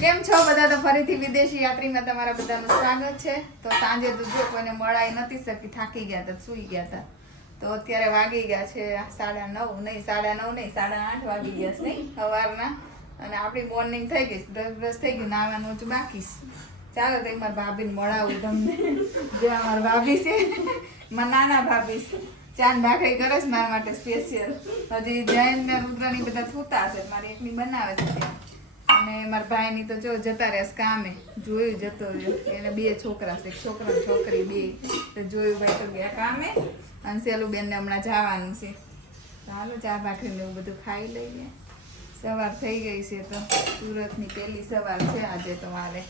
કેમ છો બધા? તો ફરીથી વિદેશી યાત્રીમાં તમારા બધાનું સ્વાગત છે. તો સાંજે તો જો કોઈને મળાઈ નથી શકી, થાકી ગયા હતા, સૂઈ ગયા હતા. તો અત્યારે વાગી ગયા છે 9:30 નહીં, 9:30 નહીં, 8:30 વાગી ગયા છે નહીં સવારના. અને આપણી મોર્નિંગ થઈ ગઈ, બ્રશ થઈ ગયું, નાવાનું જ બાકી છે. ચાલો તો મારા ભાભીને મળાવું તમને. જો અમારા ભાભી છે, મારા નાના ભાભી છે, ચાંદ ભાખરી કરે છે મારા માટે સ્પેશિયલ. હજી જૈન ને રુદ્રની બધા થૂતા છે, મારી એકની બનાવે છે ત્યાં. અને મારા ભાઈની તો જો જતા રહેશે કામે, જોયું જતો રહ્યો. એને 2 છોકરા છે, છોકરો ને છોકરી 2. તો જોયું ભાઈ તો ગયા કામે. અને સેલુબેનને હમણાં જવાનું છે. ચાલો ચા ભાખરી ને એવું બધું ખાઈ લઈએ. સવાર થઈ ગઈ છે, તો સુરતની પહેલી સવાર છે આજે તો મારે.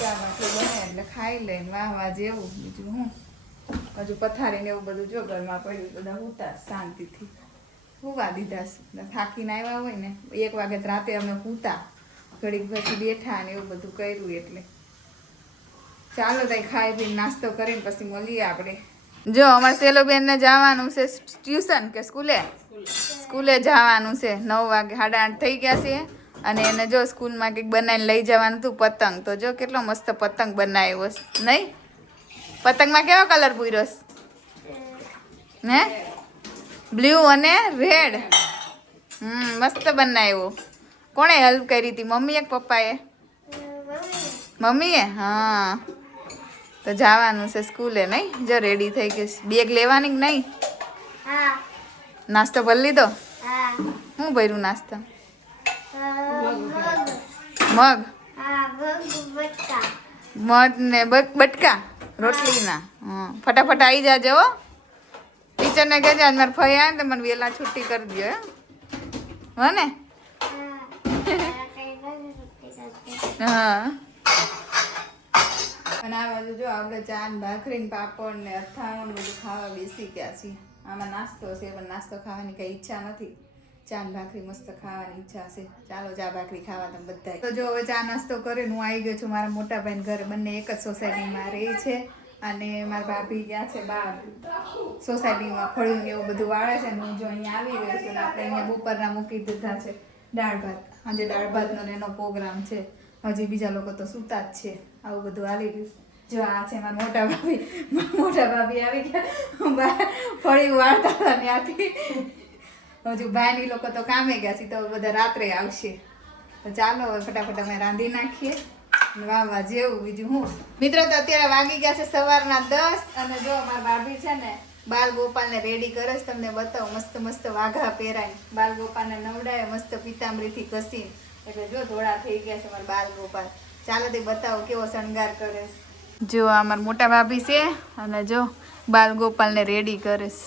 ચા ભાખરી બને એટલે ખાઈ લઈને વાહ જેવું. બીજું હું હજુ પથારીને એવું બધું જો ઘરમાં પડ્યું, બધા ઉતા શાંતિથી હુવા દીધા. થાકીને આવ્યા હોય ને 1 વાગે રાતે અમે પૂતા, ઘડીક પછી બેઠા ને એવું બધું કર્યું. એટલે ચાલો તઈ ખાઈ પીને નાસ્તો કરીને પછી મળીએ આપણે. જો અમારે સેલોબેન ને જવાનું છે ટ્યુશન કે સ્કૂલે જવાનું છે. 9 વાગે 8:30 થઈ ગયા છે. અને એને જો સ્કૂલમાં કંઈક બનાવીને લઈ જવાનું હતું પતંગ. તો જો કેટલો મસ્ત પતંગ બનાવ્યો નહીં? પતંગમાં કેવો કલર પૂર્યો ને? બ્લુ અને રેડ. મસ્ત બનાવ્યો. કોણે હેલ્પ કરી હતી? મમ્મીએ કે પપ્પાએ? મમ્મીએ. હા, તો જવાનું છે સ્કૂલે નહીં? જો રેડી થઈ ગઈ. બેગ લેવાની કે નહીં? નાસ્તો ભરી લીધો? શું ભર્યું નાસ્તો? મગ ને બટકા રોટલીના. ફટાફટ આવી જાજો હો. ટીચરને કહેજો મારે ફઈ આવે ને તો મને વહેલા છુટ્ટી કરી દો. હો ને? હા. અને આ બાજુ જો આપણે ચા ને ભાખરી ને પાપડ ને અથાણું બધું ખાવા બેસી ગયા છીએ. આમાં નાસ્તો છે, પણ નાસ્તો ખાવાની કઈ ઈચ્છા નથી. ચા ને ભાખરી મસ્ત ખાવાની ઈચ્છા છે. ચાલો ચા ભાખરી ખાવા તમે બધા. તો જો હવે ચા નાસ્તો કરીને હું આવી ગયો છું મારા મોટા ભાઈ ઘરે. બંને એક જ સોસાયટીમાં રહે છે. અને મારા ભાભી ગયા છે બહાર સોસાયટીમાં, ફળ્યું એવું બધું વાળે છે. હું જો અહીંયા આવી ગયો છું. આપણે અહીંયા બપોરના મૂકી દીધા છે દાળ ભાત. આજે દાળ ભાતનો એનો પ્રોગ્રામ છે. હજી બીજા લોકો તો સૂતા જ છે. આવું બધું હાલી ગયું. જો આ છે મારા મોટા ભાભી આવી ગયા, ફળ્યું વાળતા હતા ત્યાંથી. હજુ ભાઈની લોકો તો કામે ગયા છે, તો બધા રાત્રે આવશે. તો ચાલો હવે ફટાફટ અમે રાંધી નાખીએ. વાહ જેવું. બીજું હું મિત્રો, તો અત્યારે વાગી ગયા છે સવારના 10. અને જો અમારા ભાભી છે ને બાલ ગોપાલને રેડી કરે છે. તમને બતાવો, મસ્ત મસ્ત વાઘા પહેરાય બાલ ગોપાલને નવડાય મસ્ત પીતાંબરીથી ઘસીને. એટલે જો ધોળા થઈ ગયા છે મારા બાલ ગોપાલ. ચાલો તે બતાવો કેવો શણગાર કરે છે. જો અમારા મોટા ભાભી છે અને જો બાલ ગોપાલને રેડી કરે છે.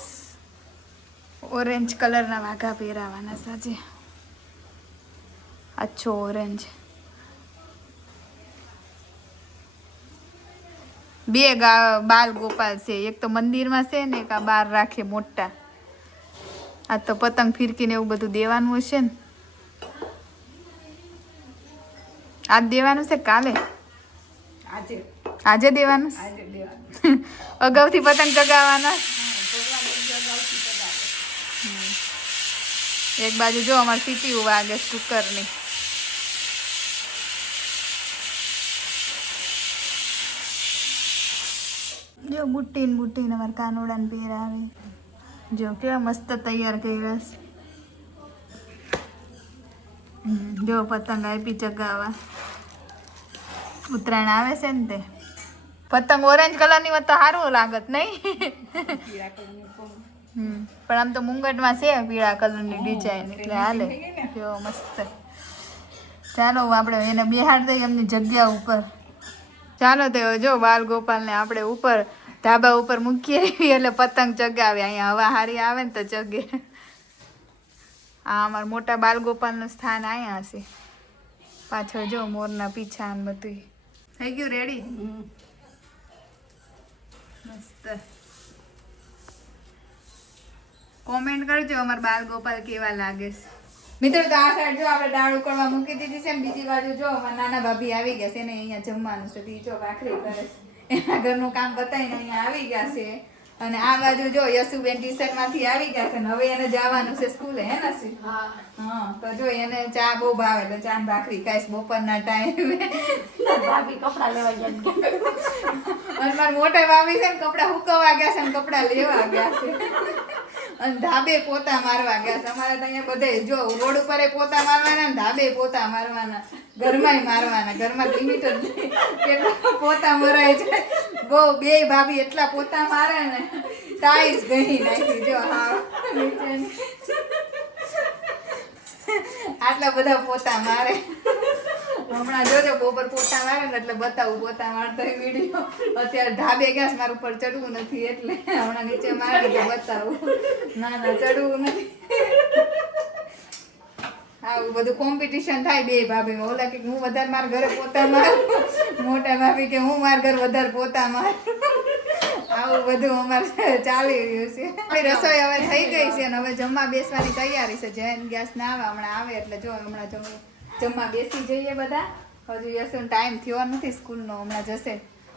ઓરેન્જ કલરના વાઘા પહેરાવાના સાજે, આછો ઓરેન્જ. 2 બાલ ગોપાલ છે. એક તો મંદિરમાં છે ને એક આ બહાર રાખે મોટા. આ તો પતંગ ફિરકીને એવું બધું દેવાનું હશે ને? આજ દેવાનું છે કાલે? આજે દેવાનું. અગાઉથી પતંગ ચગાવવાના. એક બાજુ જો અમારે સીટી વાગે સ્ટુકરની. જો બુટ્ટીને અમારે કાનોડાને પહેરાવે. જો કેવા મસ્ત તૈયાર કર્યા છે. જો પતંગ આપી ચગાવવા. ઉત્તરાયણ આવે છે ને તે પતંગ ઓરેન્જ કલરની વાત તો સારું લાગત નહીં? પણ આમ તો મુંગટમાં છે પીળા કલરની ડિઝાઇન, એટલે હાલે. જો મસ્ત. ચાલો આપણે એને બેહાડ દઈએ એમની જગ્યા ઉપર. ચાલો તો જો બાલ ગોપાલને આપણે ઉપર ધાબા ઉપર મૂકીએ એટલે પતંગ ચગાવે. અહીંયા હવા હારી આવે ને તો ચગે. આ અમારા મોટા બાલ ગોપાલનું સ્થાન અહીંયા હશે. પાછળ જો મોરના પીછા ને બધું થઈ ગયું રેડી. મસ્ત. કોમેન્ટ કરજો અમારા બાલ ગોપાલ કેવા લાગે છે. મિત્રો તો આ સાઈડ જો આપણે દાળ ઉકળવા મૂકી દીધી છે ને બીજી બાજુ જો અમારા નાના ભાભી આવી ગયા છે ને અહીંયા જમવાનું છે. જો ભાખરી કરે છે, એના ઘરનું કામ બતાવીને અહીંયા આવી ગયા છે. અને આ બાજુ જો યશુબેન ટ્યુશન માંથી આવી ગયા છે ને હવે એને જવાનું છે સ્કૂલે હે ને સી? હા તો જો એને ચા બહુ ભાવે એટલે ચા ને ભાખરી ખાઈશ બપોરના ટાઈમે. ભાભી કપડા લેવા ગયા અને મારા મોટા ભાભી છે ને કપડા હુકવવા ગયા છે ને કપડા લેવા ગયા છે. અને ધાબે પોતા મારવા ગયા છે. અમારે તો અહીંયા બધે જો રોડ ઉપર પોતા મારવાના ને ધાબે પોતા મારવાના, ઘરમાંય મારવાના. ઘરમાં લિમિટ જ નહીં કેટલા પોતા મરાય છે. બહુ બે ભાભી એટલા પોતા મારે ને ટાઈસ ગઈ નાખી જો. હા આટલા બધા પોતા મારે. હમણાં જોજો બપોર પોતા મારે ને એટલે બતાવું પોતા મારતો વિડીયો. અત્યારે ધાબે ગયા મારા ઉપર ચડવું નથી એટલે હમણાં નીચે મારે તો બતાવું. ના ચડવું નથી. આવું બધું કોમ્પિટિશન થાય બે ભાભી. ઓલા કે હું વધારે મારા ઘરે પોતા મારું, મોટા ભાભી કે હું મારા ઘર વધારે પોતા મારું. આવું બધું અમારે ચાલી રહ્યું છે. આપણી રસોઈ હવે થઈ ગઈ છે અને હવે જમવા બેસવાની તૈયારી છે. જૈન ગેસ ના આવે હમણાં આવે એટલે જો હમણાં જમવા બેસી જઈએ બધા. હજુ યશુનો ટાઈમ થયો નથી સ્કૂલનો, હમણાં જશે.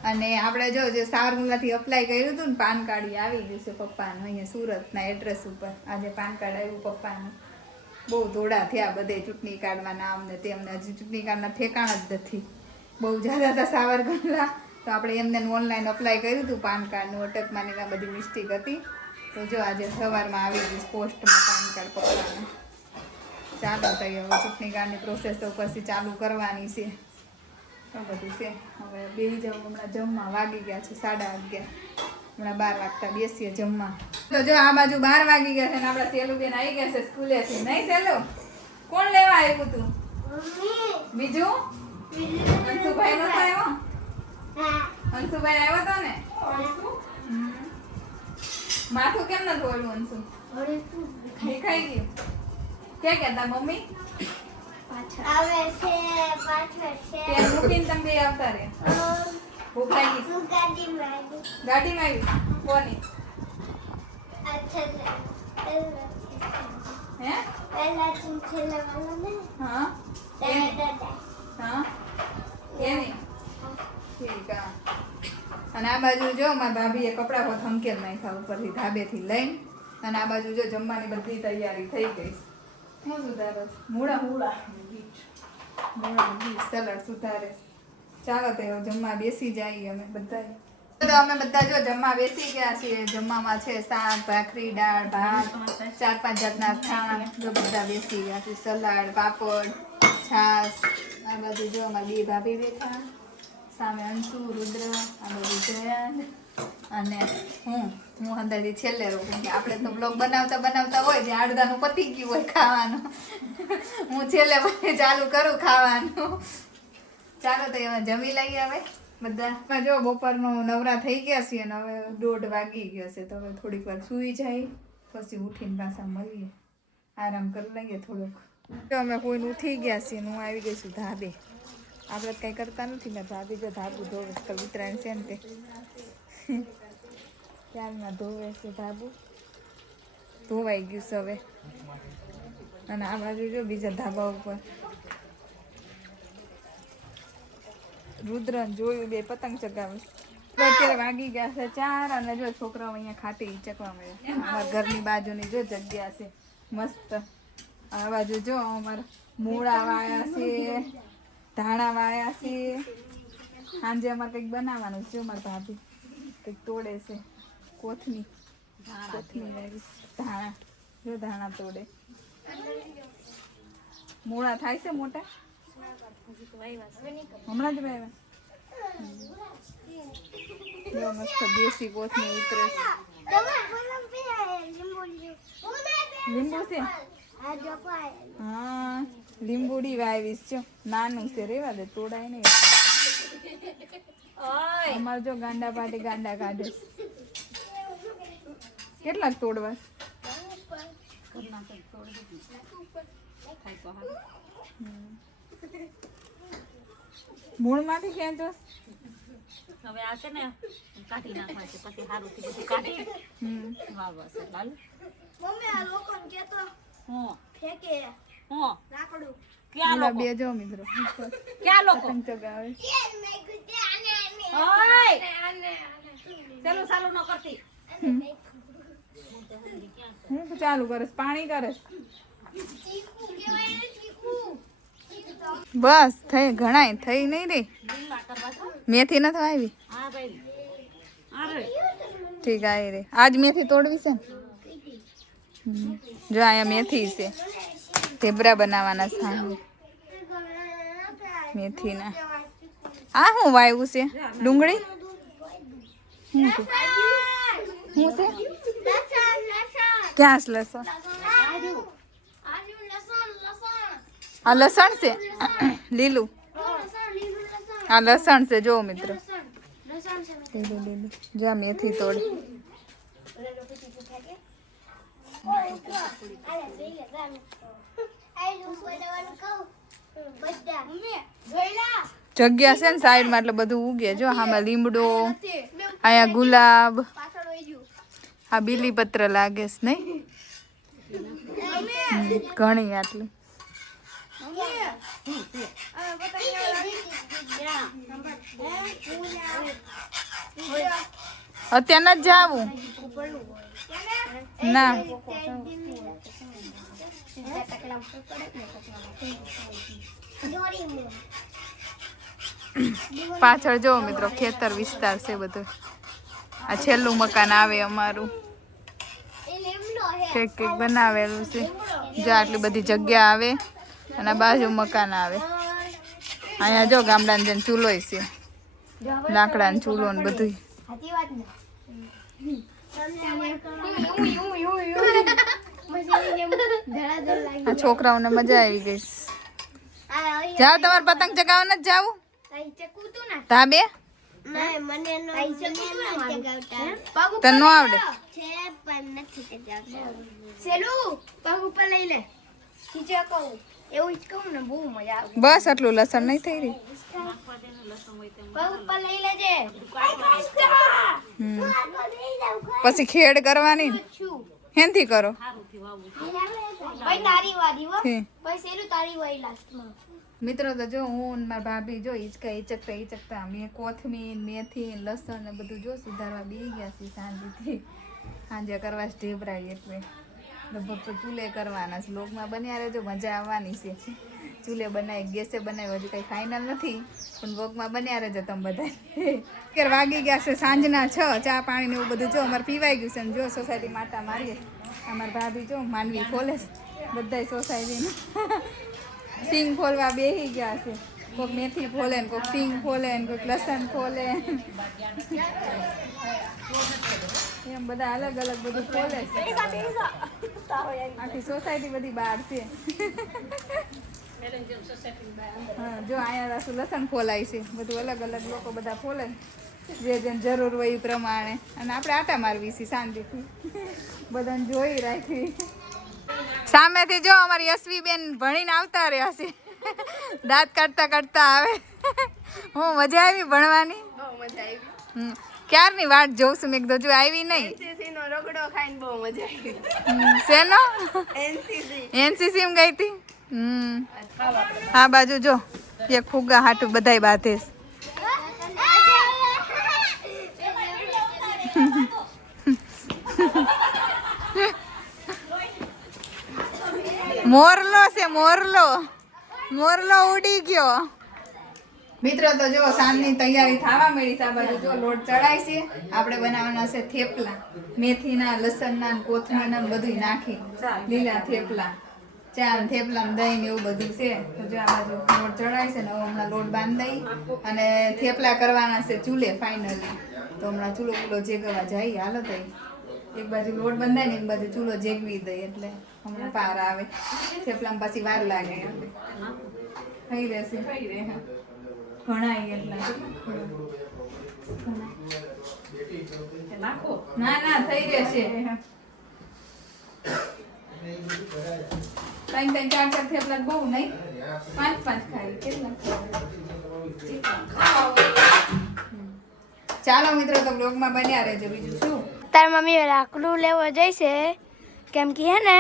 અને આપણે જો જે સાવરકુંડલાથી અપ્લાય કર્યું હતું ને પાન કાર્ડ આવી ગયું છે પપ્પાનું અહીંયા સુરતના એડ્રેસ ઉપર. આજે પાન કાર્ડ આવ્યું પપ્પાનું. બહુ દોડા થયા બધે ચૂંટણી કાર્ડમાં નામ ને તેમને. હજી ચૂંટણી કાર્ડના ઠેકાણા જ નથી. બહુ જ્યાદા હતા સાવરકુંડલા. તો આપણે એમને ઓનલાઈન અપ્લાય કર્યું હતું પાન કાર્ડનું. અટકમાં ને બધી મિસ્ટેક હતી. તો જો આજે સવારમાં આવી ગયું પોસ્ટમાં પાન કાર્ડ પપ્પાનું. ચાલો તો હવે ચૂંટણી કાર્ડની પ્રોસેસ તો પછી ચાલુ કરવાની છે. તો બધું છે. હવે બેસી જાઉં હમણાં જમવા. વાગી ગયા છે 11:30. હમણાં 12 વાગતા બેસીએ જમવા. તો જો આ બાજુ 12 વાગી ગયા છે ને આપણા સેલુબેન આવી ગયા છે સ્કૂલેથી. નહીં સેલુ? કોણ લેવા આવ્યું તું? બીજું અંશુભાઈ નતો આવ્યો? અંશુભાઈ આવ્યો તો ને? માથું કેમ ન ધોયું અંશુ? દેખાઈ ગયું? क्या कहता मम्मी આવે છે પાછળ છે તે મૂકીને તમે બે આવતા રે. ભૂખ લાગી? ગાડીમાં આવી? કોની? અચ્છા હે? પહેલા છેલ્લા વાળો ને હા દાદા હા એની ઠીક. અને આ બાજુ જો મારા ભાભીએ કપડાં પર થમકેલ નાખ્યા ઉપરથી ધાબેથી લઈને. અને આ બાજુ જો જમવાની બધી તૈયારી થઈ ગઈ. શું સુધારો? મૂળા બીટ સલાડ સુધારે. ચાલો તો જમવા બેસી જઈએ અમે બધા. તો અમે બધા જો જમવા બેસી ગયા છીએ. જમવામાં છે શાક ભાખરી દાળ ભાત 4-5 જાતના ખાણા જો બધા બેસી ગયા છે. સલાડ પાપડ છાશ. આ બાજુ જો અમારા બે ભાભી બેઠા. સામે અંશુ રુદ્ર આ બધું જયાન અને હું અંદરથી છેલ્લે રહું. કેમ કે આપણે તો બ્લોગ બનાવતા હોય જે અડધાનું પતી ગયું હોય ખાવાનું. હું છેલ્લે પછી ચાલુ કરું ખાવાનું. ચાલો તો એમાં જમી લઈએ હવે બધા. જો બપોરનો નવરા થઈ ગયા છીએ અને હવે 1:30 વાગી ગયો છે. તો હવે થોડીક વાર સૂઈ જાય પછી ઉઠીને પાછા મળીએ, આરામ કરી લઈએ થોડોક. જો અમે કોઈને ઉઠી ગયા છીએ. હું આવી ગઈ છું ધાબે. આપણે કંઈ કરતા નથી ને ભાભી જો ધાબુ ધોવે છે. ઉત્તરાયણ છે ને તે ત્યારમાં ધોવે છે. ધાબુ ધોવાઈ ગયું છે હવે. અને આ બાજુ જો બીજા ધાબા ઉપર રુદ્ર જોયું બે પતંગ ચગાવે. અત્યારે વાગી ગયા છે 4 અને જો છોકરાઓ અહીંયા ખાટી ચકવા મળે. અમારા ઘરની બાજુની જો જગ્યા છે મસ્ત. આ બાજુ જો અમારા મૂળા વાયા છે, ધાણા વાયા છે. સાંજે અમારે કંઈક બનાવવાનું છે. અમારા ભાભી કંઈક તોડે છે. કોથમી વાવી ધાણા. જો ધાણા તોડે. મૂળા થાય છે મોટા હમણાં જ વાવ્યા. મસ્ત દેશી કોથમી ઉતરે છે. લીંબુ છે? હા લીંબુડી વાવીશ. જો નાનું છે રેવા દે તોડાય નહીં. અમારે જો ગાંડા પાટી ગાંડા કાઢે. કેટલાક તોડવા? મૂળ માંથી ખેંચો. હવે આ છે ને કાઢી નાખવા છે પછી સારું થી બધું કાઢી વાવવા છે. લાલ મમ્મી આ લોકોને કેતો હું ફેકે હું લાકડું ક્યાં લોકો બે જો મિત્રો ક્યાં લોકો પતંગ ચગાવે. ઓય ચાલો ચાલુ ન કરતી હું ચાલુ કરસ પાણી કરસ ચીકુ કહેવાય ને ચીકુ બસ થઈ ઘણાય થઈ નહીં રે લીલા કરવા છો? મેથી નથી આવી હા ભાઈ અરે ઠીક આવી રે આજ મેથી તોડવી છે ને જો અહીંયા મેથી છે ઢેબરા બનાવવાના સાંજે મેથીના આ શું વાવ્યું છે ડુંગળી શું છે શું છે ક્યાં છે લસણ આ લસણ છે લીલું આ લસણ છે જો મિત્રો લીલું લીલું જ્યાં મેથી તોડી જગ્યા છે ને સાઈડમાં એટલે બધું ઉગે જો આમાં લીમડો અહીંયા ગુલાબ આ બીલીપત્ર લાગે છે નહીં ઘણી આટલી અત્યારે નથી જાવું ના પાછળ જો મિત્રો ખેતર વિસ્તાર છે બધું આ છેલ્લું મકાન આવે અમારું કેક કેક બનાવેલું છે જો આટલી બધી જગ્યા આવે અને બાજુ મકાન આવે અહીંયા જો ગામડાને જેમ ચૂલો છે લાકડાનો ચૂલો ને બધું આ છોકરાઓને મજા આવી ગઈ જાઓ તમારે પતંગ ચગાવવા નથી જાવું ધાબે તને નો આવડે બસ આટલું લસણ નહીં થઈ રહી પછી ખેડ કરવાની હેનથી કરો મિત્રો તો જો હું ને મારા ભાભી જો ઈચકતા મેં કોથમીર મેથી લસણ ને બધું જો સુધારવા બેસી ગયા છે સાંજેથી સાંજે કરવા ઢેબરાય એટલે લગભગ તો ચૂલે કરવાના છે લોગમાં બન્યા રહેજો મજા આવવાની છે ચૂલે બનાવી ગેસે બનાવી હજુ કંઈ ફાઇનલ નથી પણ લોગમાં બન્યા રહેજો તમે બધા અત્યારે વાગી ગયા છે સાંજના 6 ચા પાણી ને એવું બધું જો અમારે પીવાઈ ગયું છે ને જો સોસાયટી માટા મારીએ અમારા ભાભી જો માનવી ખોલે બધા સોસાયટીને સિંગ ફોલવા બેસી ગયા છે કોઈક મેથી ફોલે ને કોઈક સિંગ ફોલે ને કોઈક લસણ ફોલે એમ બધા અલગ અલગ બધું ફોલે છે આખી સોસાયટી બધી બહાર છે હા જો અહીંયા રાસુ લસણ ફોલાય છે બધું અલગ અલગ લોકો બધા ફોલે જે જેને જરૂર હોય એ પ્રમાણે અને આપણે આટા મારવી છે શાંતિથી બધાને જોઈ રાખવી સામેથી જો અમારી યશવી બેન ભણીને આવતા રહ્યા છે દાંત કાઢતા કાઢતા આવે હું મજા આવી ભણવાની ક્યારની વાટ જોઉં છું મેં કીધું હજુ આવી નહીં રગડો ખાઈને બહુ મજા આવી શેનો એનસીસી એનસીસી માં ગઈ હતી આ બાજુ જો એક ફુગ્ગા હાટું બધાય બાંધે છે. મોરલો છે મોરલો ઉડી ગયો મિત્રો તો જો સાંજની તૈયારી થવા મળી છે આ બાજુ જો લોટ ચડાય છે આપણે બનાવવાના છે થેપલા મેથીના લસણના ને કોથમીરના બધું નાખી લીલા થેપલા ચા થેપલા ને દહીં ને એવું બધું છે તો જો આ બાજુ લોટ ચડાય છે ને હમણાં લોટ બાંધી અને થેપલા કરવાના છે ચૂલે ફાઇનલી તો હમણાં ચૂલો જેગવા જાય હાલો તો એક બાજુ લોટ બંધાય ને એક બાજુ ચૂલો જેગવી દઈ એટલે હમણાં પાર આવે થેપલામાં પાછી વાર લાગે થઈ રહેશે ઘણા એટલા ના થઈ રહેશે 3-4 થેપલા બહુ નહીં 5 ખાઈ કેટલા ચાલો મિત્રો તો બ્લોગમાં બન્યા રહેજો બીજું શું તાર મમ્મી લાકડું લેવા જઈશે કેમ કે હે ને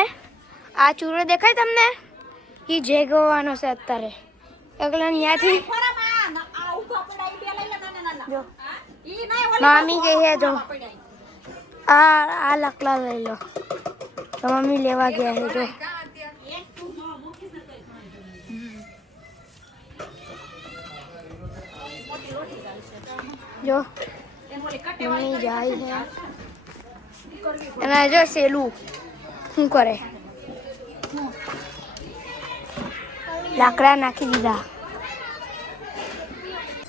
આ ચૂરો દેખાય તમને એ જેગવાનો છે અત્યારે એટલે ત્યાંથી જો મામી ગઈ હે જો આ લાકડા લઈ લો તો મમ્મી લેવા ગયા છે જો જો મમ્મી જાય છે અને જો સેલું શું કરે લાકડા નાખી દીધા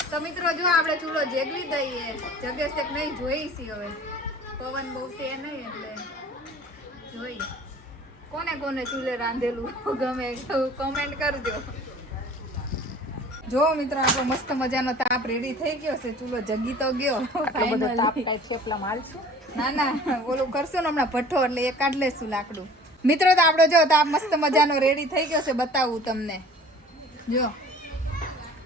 તો મિત્રો જો આપણે ચૂલો જેગવી દઈએ જગેશ એક નહીં જોઈશી હવે પવન બહુ છે નહીં એટલે જોઈ કોને કોને ચૂલે રાંધેલું ગમે કોમેન્ટ કરજો જો મિત્રો આપણો મસ્ત મજાનો તાપ રેડી થઈ ગયો છે ચૂલો જગી તો ગયો ના ના ઓલું કરશું ને હમણાં ભઠ્ઠો એટલે એ કાઢ લેશું લાકડું મિત્રો તો આપણો જો તાપ મસ્ત મજાનો રેડી થઈ ગયો છે બતાવું તમને જો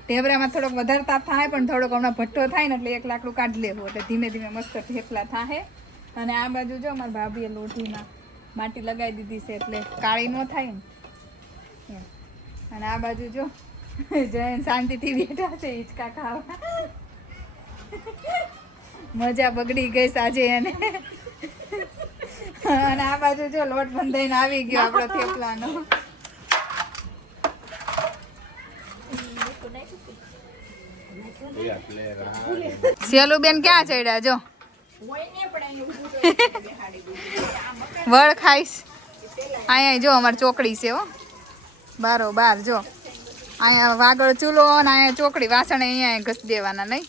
ઢેબરામાં થોડોક વધારે તાપ થાય પણ થોડોક હમણાં ભઠ્ઠો થાય ને એટલે એક લાકડું કાઢી લેવું એટલે ધીમે ધીમે મસ્ત ઠેપલા થાય અને આ બાજુ જો મારા ભાભીએ લોઢીમાં માટી લગાવી દીધી છે એટલે કાળી ન થાય ને એમ. અને આ બાજુ જો જયન શાંતિથી બેઠા છે હિંચકા ખાવા મજા બગડી ગઈ સાજે એને અને આ બાજુ જો લોટ બંધાઈને આવી ગયો આપણો થેપલાનો સેલું બેન ક્યાં ચડ્યા જો વળ ખાઈશ અહીંયા જો અમારે ચોકડી છે હો બાર જો અહીંયા વાગળ ચૂલો અને અહીંયા ચોકડી વાસણ અહીંયા ઘસ દેવાના નહીં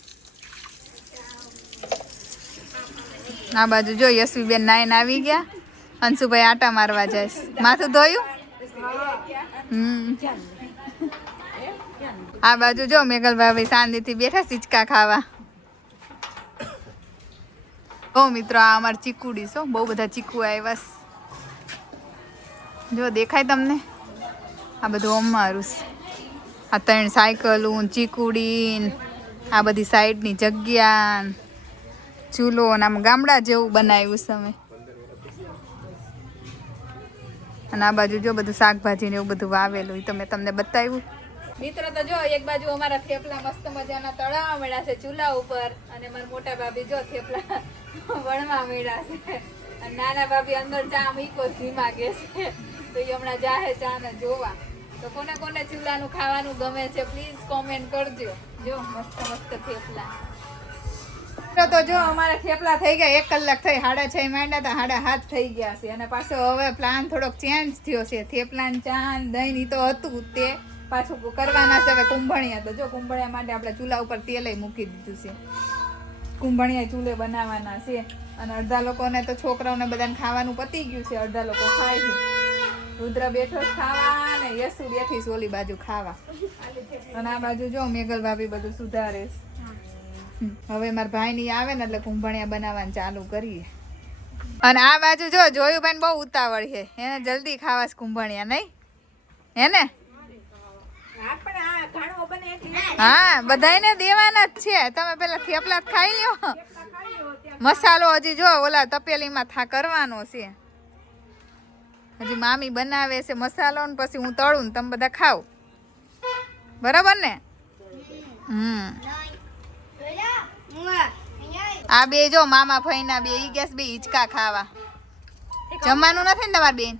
આ બાજુ જો યશવીબેન નાઈને આવી ગયા અંશુભાઈ આટા મારવા જાય માથું ધોયું આ બાજુ જો મેઘલભાઈ શાંતિથી બેઠા સિચકા ખાવા ઓ મિત્રો આ અમાર ચીકુડી છો બહુ બધા ચીકુ આવ્યા જો દેખાય તમને આ બધું અમારું આ 3 સાયકલું ચીકુડી આ બધી સાઈડની જગ્યા ચૂલો અને આમ ગામડા જેવું બનાવ્યું છે અમે અને આ બાજુ જો બધું શાકભાજી ને એવું બધું વાવેલું તો મેં તમને બતાવ્યું મિત્રો તો જો એક બાજુ અમારા થેપલા મસ્ત મજાના તળાવવા મળ્યા છે ચૂલા ઉપર અને મારા મોટા ભાભી જો થેપલા વણવા મળ્યા છે અને નાના ભાભી અંદર ચા મૂક્યો ધીમા ગેસ તો એ હમણાં જાહે ચા ને જોવા તો કોને કોને ચૂલાનું ખાવાનું ગમે છે પ્લીઝ કોમેન્ટ કરજો જો મસ્ત મસ્ત થેપલા તો જો અમારા થેપલા થઈ ગયા 1 કલાક થઈ 6:30 માંડ્યા હતા 7:30 થઈ ગયા છે અને પાછો હવે પ્લાન થોડોક ચેન્જ થયો છે થેપલા ચાન દહીં તો હતું તે પાછું કરવાના છે હવે કુંભણિયા તો જો કુંભણિયા માટે આપણે ચૂલા ઉપર તેલ મૂકી દીધું છે કુંભણિયા ચૂલે બનાવવાના છે અને અડધા લોકોને તો છોકરાઓને બધાને ખાવાનું પતી ગયું છે અડધા લોકો ખાય છે રુદ્ર બેઠો ખાવા ને યશુ બેઠી છે ઓલી બાજુ ખાવા અને આ બાજુ જો મેઘલ ભાભી બધું સુધારે છે હવે મારા ભાઈની આવે ને એટલે કુંભણિયા બનાવવાનું ચાલુ કરીએ અને આ બાજુ જો જોયું ભાઈ બહુ ઉતાવળ છે એને જલ્દી ખાવા છે કુંભણિયા નહીં હે ને હા બધાને દેવાના જ છે તમે પેલા થેપલા ખાઈ લ્યો મસાલો હજી જો ઓલા તપેલીમાં કરવાનો છે હજી મામી બનાવે છે મસાલો ને પછી હું તળું ને તમે બધા ખાવ બરાબર ને આ બે જો મામા ફઈના બે ઈ ગેસ બે હિંચકા ખાવા જમવાનું નથી ને તમારી બેન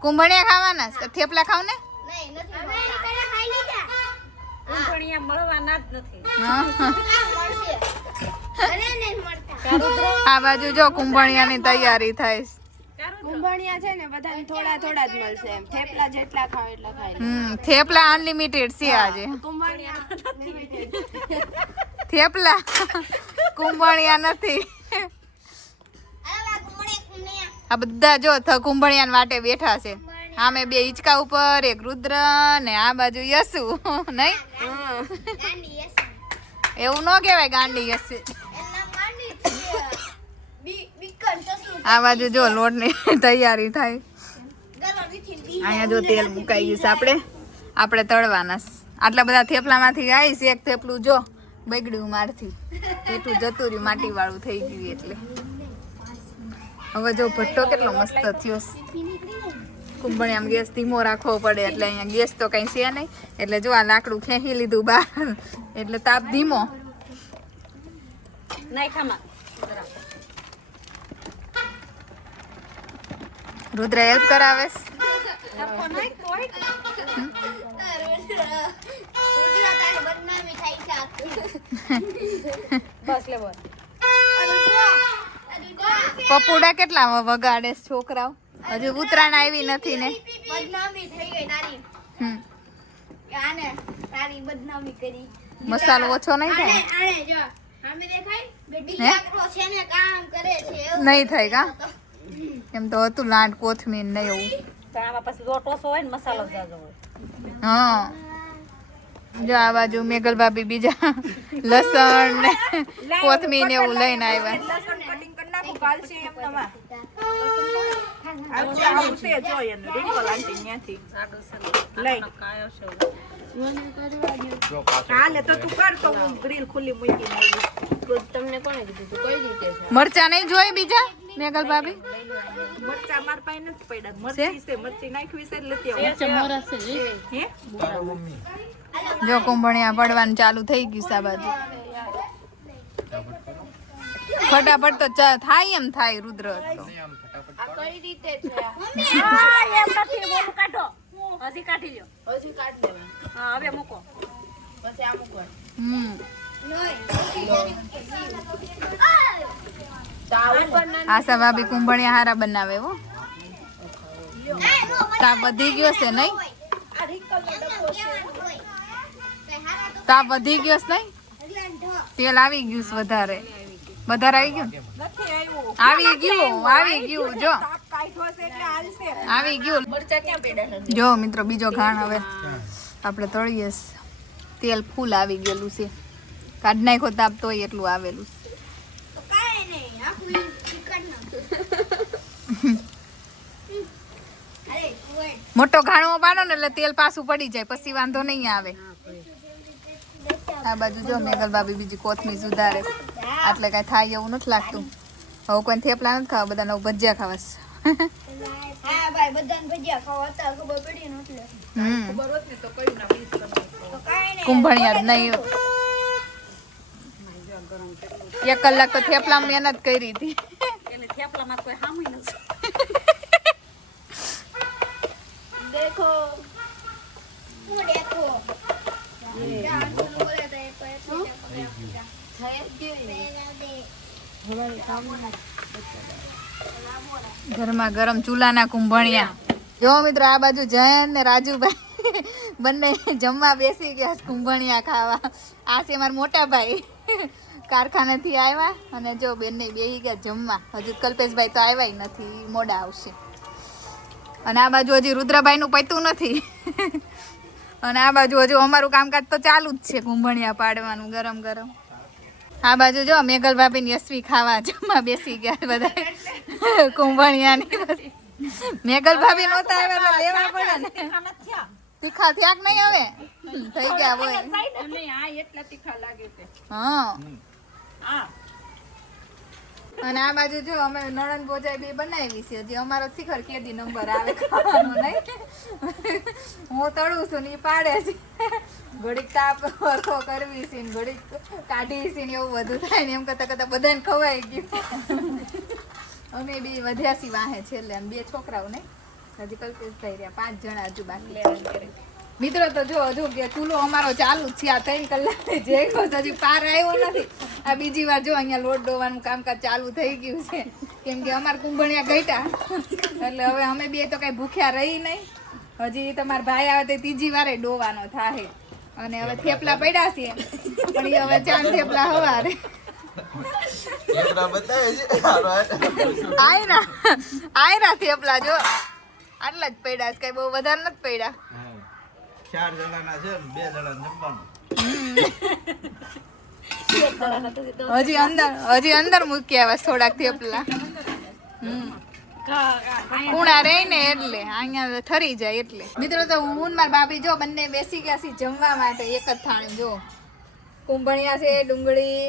કુંભણિયા ખાવાના થેપલા ખાવ ને આ બાજુ જો કુંભણિયાની તૈયારી થાય કુંભણિયા છે ને બધાને થોડા થોડા જ મળશે એમ થેપલા જેટલા ખાવ એટલા ખાઈ થેપલા અનલિમિટેડ છે આજે થેપલા કુંભણિયા નથી આ બધા જો કુંભણિયા વાટે બેઠા છે આમે બે હિંચકા ઉપર એક રુદ્ર ને આ બાજુ યશુ નહીં એવું ન કહેવાય ગાંડી યશુ આ બાજુ જો લોટ ની તૈયારી થાય અહીંયા જો તેલ મુકાઈ ગયું છે આપણે તળવાના આટલા બધા થેપલામાંથી આવીશ એક થેપલું જો બગડ્યું મારથી એટલું જતું રહ્યું માટી વાળું થઈ ગયું એટલે હવે જો ભટ્ટો કેટલો મસ્ત થયો કુંભણિયામાં ગેસ ધીમો રાખવો પડે એટલે અહીંયા ગેસ તો કઈ છે નહીં એટલે જો આ લાકડું ખેંચી લીધું બહાર એટલે તાપ ધીમો રુદ્ર હેલ્પ કરાવે છે. બસ લે બોલ. પપુડા કેટલા વગાડે છે છોકરાઓ? હજુ ઉતરાણ આવી નથી ને. બદનામી થઈ ગઈ તારી. આને તારી બદનામી કરી. મસાલો ઓછો નહીં થાય? આને જો સામે દેખાય બેટી હે? લાકડો છે ને કામ કરે છે એવું. નહીં થાય કા? એમ તો હતું લાડ કોથમીર ને એવું. તો આમાં પછી લોટ ઓછો હોય ને મસાલો જાજો હોય. હા જો આ બાજુ મેઘલ ભાભી બીજા લસણ ને કોથમીર ને એવું લઈને આવ્યા. લસણ કટિંગ કરી નાખું કાલશે એમનામાં. આવું છે જો એનું રિંકલ આંટી ન્યાથી લઈ કાયો છે. હાલે તો તું કર તો હું ગ્રીલ ખુલ્લી મૂકીને આવીશ. તમને કોણે કીધું તું કઈ રીતે છે? મરચા નહીં જોઈ બીજા મેઘલ ભાભી? મરચા માર પાસે નથી પડ્યા. મરચી છે મરચી નાખવી છે એટલે લેતી હે જો કુંભણિયા પડવાનું ચાલુ થઈ ગયું છે આ બાજુ. ફટાફટ તો થાય એમ થાય રુદ્ર તો. આ કઈ રીતે છે? હા એમ નથી બોલું કાઢો. હજી કાઢી લ્યો. હજી કાઢ લેવા. હા હવે મૂકો. પછી આ મૂકવા. આશા ભાભી કુંભણિયા હારા બનાવે હો. તાપ વધી ગયો છે નહીં? તાપ વધી ગયો છે નહીં? તેલ આવી ગયું છે વધારે. વધારે આવી ગયું? નથી આવ્યું. આવી ગયું જો તાપ કાઢ્યો છે એટલે હાલશે. આવી ગયું. મરચા ક્યાં પડ્યા છે? જો મિત્રો બીજો ઘાણ હવે આપણે તળીએ છે. તેલ ફૂલ આવી ગયેલું છે. કાઢ નાખો તાપ તોય એટલું આવેલું છે. કાંઈ નહીં આખું ચિકન અરે કોઈ મોટો ઘાણો પાડો ને એટલે તેલ પાછું પડી જાય પછી વાંધો નહીં આવે. આ બાજુ જો મેઘલ ભાભી બીજી કોથમીર સુધારે છે. આટલે કઈ થાય એવું નથી લાગતું. હવે કોઈ થેપલા નથી ખાવા, બધા ભજીયા ખાવા છે. હા ભાઈ બધાને ભજીયા ખાવા હતા ખબર પડી ને એટલે ખબર હોત ને તો કઈ ના પીસ તો કાંઈ નહીં કુંભણિયા જ નહીં. 1 કલાક તો થેપલામાં મહેનત કરી હતી. એટલે થેપલામાં કોઈ હામી નથી. देखो હું દેખો જાન બોલે તો એક ગરમા ગરમ ચૂલાના કુંભણિયા. જો મિત્રો આ બાજુ જયન ને રાજુભાઈ બંને જમવા બેસી ગયા છે કુંભણિયા ખાવા. આ છે મારા મોટા ભાઈ કારખાનેથી આવ્યા અને જો બેને બેસી ગયા જમવા. હજુ કલ્પેશભાઈ તો આવ્યા નથી, મોડા આવશે. અને આ બાજુ હજી રુદ્રભાઈ નું પૈતું નથી. અને આ બાજુ હજુ અમારું કામકાજ તો ચાલુ જ છે કુંભણિયા પાડવાનું ગરમ ગરમ. આ બાજુ જો મેઘલ ભાભી ને યશવી ખાવા જમવા બેસી ગયા બધા કુંભણિયાની. મેઘલ ભાભી નહોતા આવ્યા તો લેવા પડે ને. તીખા થયા કે નહીં હવે? થઈ ગયા હોય. નહીં આ એટલા તીખા લાગે છે. હા આ અને આ બાજુ જો અમે નણંદ ભોજાઈ બી બનાવી છે. હજી અમારો શિખર કેદી નંબર આવે ખાવાનો નહીં. હું તળું છું ને ઈ પાડે છે. ઘડીક તાપ હરખો કરવી છે ને ઘડીક કાઢી છે ને એવું બધું થાય ને એમ કરતા કરતા બધાને ખવાઈ ગયું. અમે બી વધ્યા છીએ વાહે છેલ્લે અને 2 છોકરાઓ નહીં. હજી કલ્પેશભાઈ રહ્યા 5 જણા હજુ બાકી. મિત્રો તો જો હજુ કે ચૂલો અમારો ચાલુ જ છે. આ 3 કલાક જે હજી પાર આવ્યો નથી. આ બીજી વાર જો અહીંયા લોટ ડોવાનું કામકાજ ચાલુ થઈ ગયું છે. કેમ કે અમારા કુંભણિયા ગઈટા એટલે હવે અમે બે તો કઈ ભૂખ્યા રહી નહીં. હજી તમારા ભાઈ આવે તો ત્રીજી વારે ડોવાનો થાય. અને હવે થેપલા પડ્યા છે પણ એ હવે 4 થેપલા હવારે આયરા થેપલા જો આટલા જ પડ્યા છે, કઈ બહુ વધારે નથી પડ્યા. 4 જણાના છે ને 2 જણા જમવાનું. હજી અંદર મૂકી આવ્યા થોડાક થેપલા. કુણા રહી ને એટલે અહીંયા ઠરી જાય એટલે. મિત્રો તો હું ને મારા ભાભી જો બંને બેસી ગયા છીએ જમવા માટે એક જ થાળી. જો કુંભણિયા છે, ડુંગળી,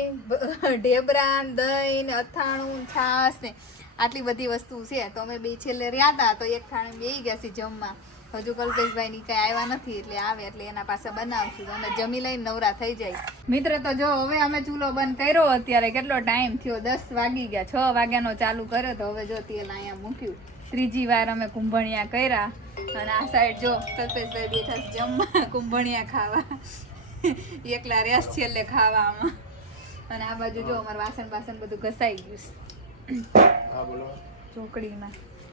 ઢેબરા, દહીં ને અથાણું, છાશ ને આટલી બધી વસ્તુ છે. તો અમે બે છેલ્લે રહ્યા હતા તો એક થાળી બેસી ગયા છીએ જમવા. હજુ કલ્પેશભાઈ ની કઈ આવ્યા નથી, એટલે આવે એટલે એના પાસે બનાવશું અને જમી લઈને નવરા થઈ જાય. મિત્ર તો જો હવે અમે ચૂલો બંધ કર્યો, અત્યારે કેટલો ટાઈમ થયો, 10 વાગી ગયા. 6 વાગ્યાનો ચાલુ કર્યો તો હવે જો તેલ અહીંયા મૂક્યું. ત્રીજી વાર અમે કુંભણિયા કર્યા અને આ સાઈડ જો કલ્પેશભાઈ બેઠા છે જમવા, કુંભણિયા ખાવા. એકલા રેસ છેલ્લે ખાવામાં. અને આ બાજુ જો અમારું વાસણ બધું ઘસાઈ ગયું છે ચોકડીમાં.